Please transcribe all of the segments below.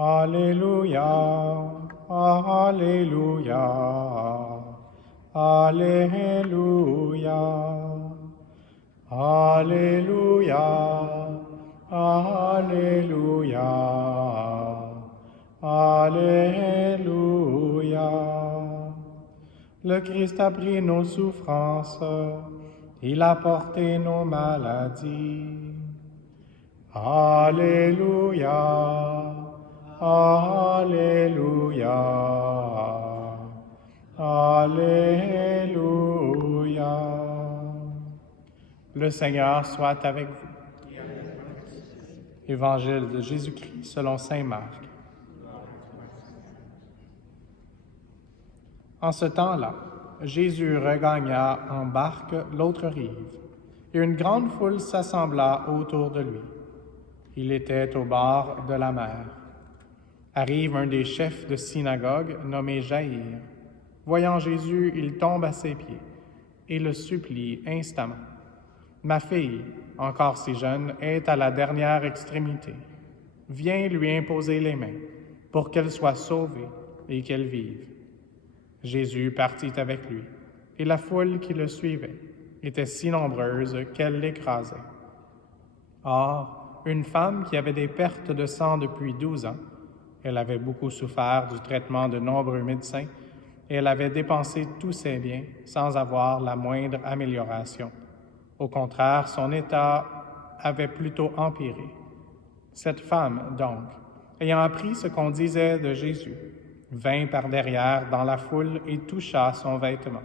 Alléluia, Alléluia, Alléluia, Alléluia, Alléluia, Alléluia. Le Christ a pris nos souffrances, il a porté nos maladies. Alléluia, Alléluia, Alléluia. Le Seigneur soit avec vous. Évangile de Jésus-Christ selon saint Marc. En ce temps-là, Jésus regagna en barque l'autre rive, et une grande foule s'assembla autour de lui. Il était au bord de la mer. Arrive un des chefs de synagogue nommé Jaïr. Voyant Jésus, il tombe à ses pieds et le supplie instamment. « Ma fille, encore si jeune, est à la dernière extrémité. Viens lui imposer les mains pour qu'elle soit sauvée et qu'elle vive. » Jésus partit avec lui, et la foule qui le suivait était si nombreuse qu'elle l'écrasait. Or, une femme qui avait des pertes de sang depuis 12 ans, elle avait beaucoup souffert du traitement de nombreux médecins, et elle avait dépensé tous ses biens sans avoir la moindre amélioration. Au contraire, son état avait plutôt empiré. Cette femme, donc, ayant appris ce qu'on disait de Jésus, vint par derrière dans la foule et toucha son vêtement.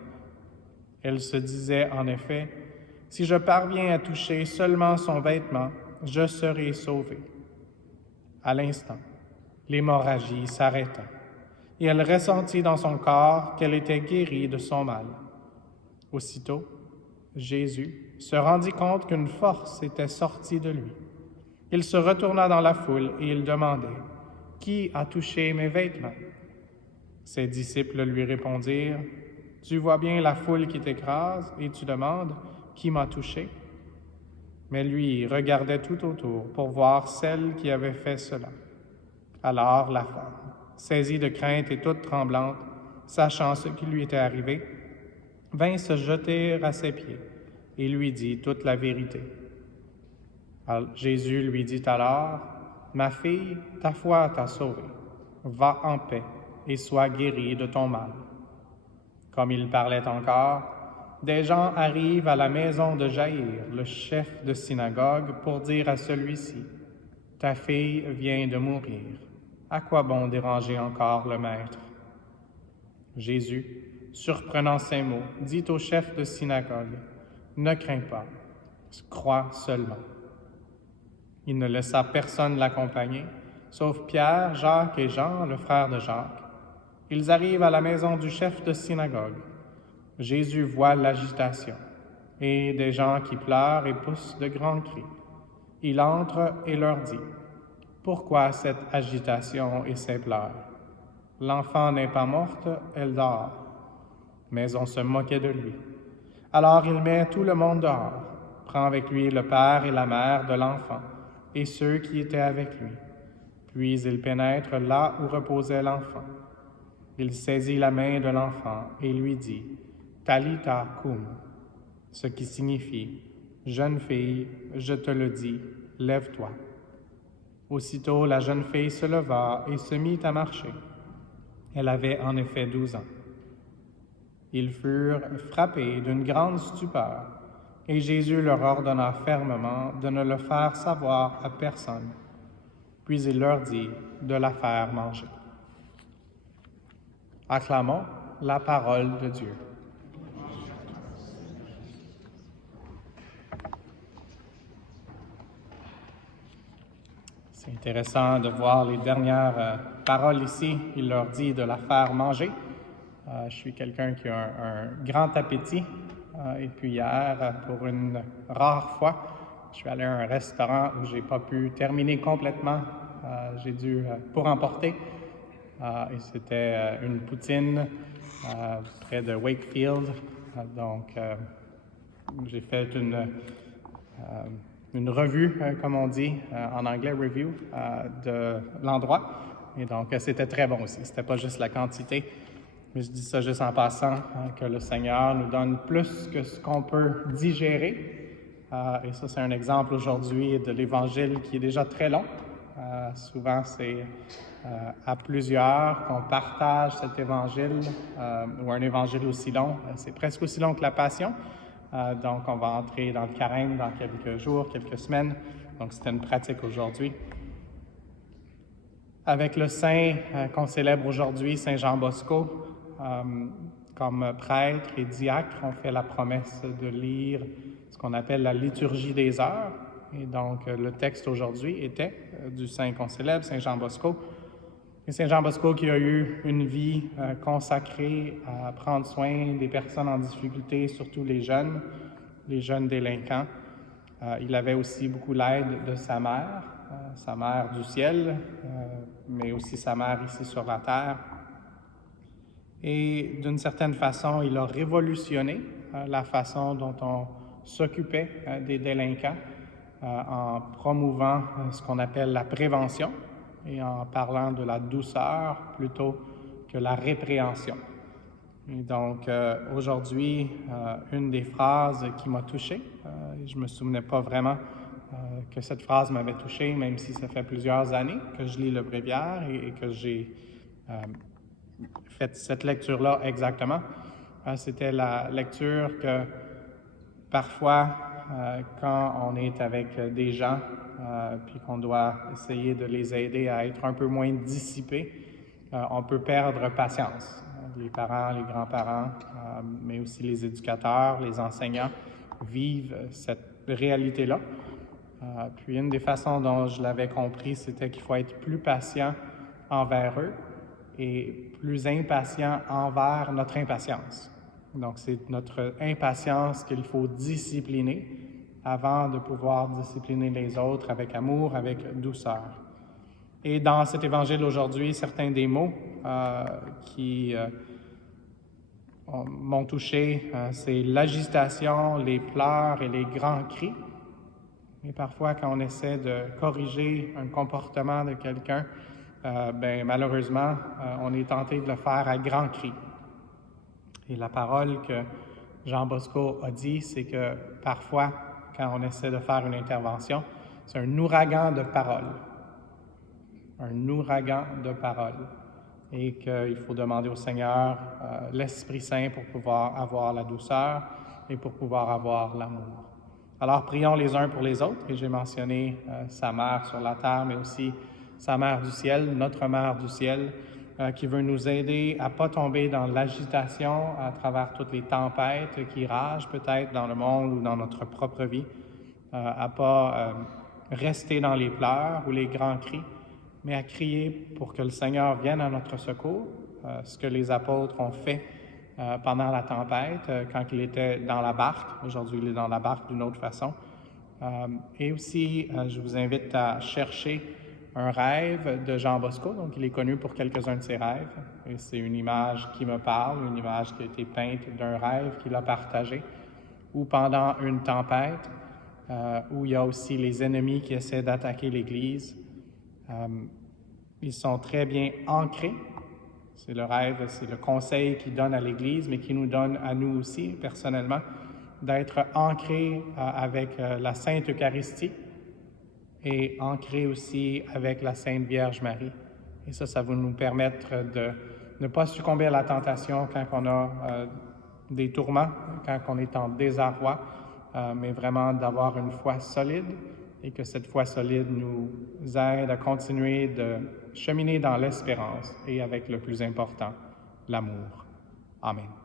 Elle se disait en effet, « Si je parviens à toucher seulement son vêtement, je serai sauvée. » À l'instant, l'hémorragie s'arrêta, et elle ressentit dans son corps qu'elle était guérie de son mal. Aussitôt, Jésus se rendit compte qu'une force était sortie de lui. Il se retourna dans la foule et il demandait, « Qui a touché mes vêtements? » Ses disciples lui répondirent, « Tu vois bien la foule qui t'écrase et tu demandes, « Qui m'a touché? » Mais lui regardait tout autour pour voir celle qui avait fait cela. Alors la femme, saisie de crainte et toute tremblante, sachant ce qui lui était arrivé, vint se jeter à ses pieds et lui dit toute la vérité. Alors, Jésus lui dit alors, « Ma fille, ta foi t'a sauvée. Va en paix et sois guérie de ton mal. » Comme il parlait encore, des gens arrivent à la maison de Jaïr, le chef de synagogue, pour dire à celui-ci, « Ta fille vient de mourir. À quoi bon déranger encore le Maître? » Jésus, surprenant ces mots, dit au chef de synagogue, « Ne crains pas, crois seulement. » Il ne laissa personne l'accompagner, sauf Pierre, Jacques et Jean, le frère de Jacques. Ils arrivent à la maison du chef de synagogue. Jésus voit l'agitation et des gens qui pleurent et poussent de grands cris. Il entre et leur dit, « Pourquoi cette agitation et ces pleurs? L'enfant n'est pas morte, elle dort. » Mais on se moquait de lui. Alors il met tout le monde dehors, prend avec lui le père et la mère de l'enfant et ceux qui étaient avec lui. Puis il pénètre là où reposait l'enfant. Il saisit la main de l'enfant et lui dit, « Talitha koum », ce qui signifie, « Jeune fille, je te le dis, lève-toi. » Aussitôt la jeune fille se leva et se mit à marcher. Elle avait en effet 12 ans. Ils furent frappés d'une grande stupeur, et Jésus leur ordonna fermement de ne le faire savoir à personne. Puis il leur dit de la faire manger. Acclamons la parole de Dieu. C'est intéressant de voir les dernières paroles ici. Il leur dit de la faire manger. Je suis quelqu'un qui a un grand appétit. Et puis hier, pour une rare fois, je suis allé à un restaurant où je n'ai pas pu terminer complètement. J'ai dû pour emporter. Et c'était une poutine près de Wakefield. Donc, j'ai fait une revue, comme on dit en anglais, review, de l'endroit. Et donc, c'était très bon aussi. C'était pas juste la quantité, mais je dis ça juste en passant, que le Seigneur nous donne plus que ce qu'on peut digérer. Et ça, c'est un exemple aujourd'hui de l'Évangile qui est déjà très long. Souvent, c'est à plusieurs qu'on partage cet Évangile, ou un Évangile aussi long. C'est presque aussi long que la Passion. Donc, on va entrer dans le carême dans quelques jours, quelques semaines. Donc, c'était une pratique aujourd'hui. Avec le saint qu'on célèbre aujourd'hui, Saint Jean Bosco, comme prêtre et diacre, on fait la promesse de lire ce qu'on appelle la liturgie des heures. Et donc, le texte aujourd'hui était du saint qu'on célèbre, Saint Jean Bosco. Et Saint Jean Bosco qui a eu une vie consacrée à prendre soin des personnes en difficulté, surtout les jeunes délinquants. Il avait aussi beaucoup l'aide de sa mère du ciel, mais aussi sa mère ici sur la terre. Et d'une certaine façon, il a révolutionné la façon dont on s'occupait des délinquants en promouvant ce qu'on appelle la prévention et en parlant de la douceur plutôt que la répréhension. Et donc, aujourd'hui, une des phrases qui m'a touché, je ne me souvenais pas vraiment que cette phrase m'avait touché, même si ça fait plusieurs années que je lis le bréviaire et que j'ai fait cette lecture-là exactement. C'était la lecture que parfois, quand on est avec des gens, puis qu'on doit essayer de les aider à être un peu moins dissipés, on peut perdre patience. Les parents, les grands-parents, mais aussi les éducateurs, les enseignants vivent cette réalité-là. Puis une des façons dont je l'avais compris, c'était qu'il faut être plus patient envers eux et plus impatient envers notre impatience. Donc, c'est notre impatience qu'il faut discipliner avant de pouvoir discipliner les autres avec amour, avec douceur. Et dans cet évangile aujourd'hui, certains des mots qui m'ont touché, c'est l'agitation, les pleurs et les grands cris. Et parfois, quand on essaie de corriger un comportement de quelqu'un, malheureusement, on est tenté de le faire à grands cris. Et la parole que Jean Bosco a dit, c'est que parfois, quand on essaie de faire une intervention, c'est un ouragan de paroles. Un ouragan de paroles. Et qu'il faut demander au Seigneur l'Esprit Saint pour pouvoir avoir la douceur et pour pouvoir avoir l'amour. Alors, prions les uns pour les autres. Et j'ai mentionné sa mère sur la terre, mais aussi sa mère du ciel, notre mère du ciel, qui veut nous aider à ne pas tomber dans l'agitation à travers toutes les tempêtes qui ragent peut-être dans le monde ou dans notre propre vie, à ne pas rester dans les pleurs ou les grands cris, mais à crier pour que le Seigneur vienne à notre secours, ce que les apôtres ont fait pendant la tempête, quand il était dans la barque. Aujourd'hui, il est dans la barque d'une autre façon. Et aussi, je vous invite à chercher un rêve de Jean Bosco. Donc, il est connu pour quelques-uns de ses rêves. Et c'est une image qui me parle, une image qui a été peinte d'un rêve qu'il a partagé, où pendant une tempête, où il y a aussi les ennemis qui essaient d'attaquer l'Église, ils sont très bien ancrés. C'est le rêve, c'est le conseil qu'il donne à l'Église, mais qui nous donne à nous aussi, personnellement, d'être ancrés avec la Sainte Eucharistie et ancrés aussi avec la Sainte Vierge Marie. Et ça va nous permettre de ne pas succomber à la tentation quand on a des tourments, quand on est en désarroi, mais vraiment d'avoir une foi solide et que cette foi solide nous aide à continuer de cheminer dans l'espérance et avec le plus important, l'amour. Amen.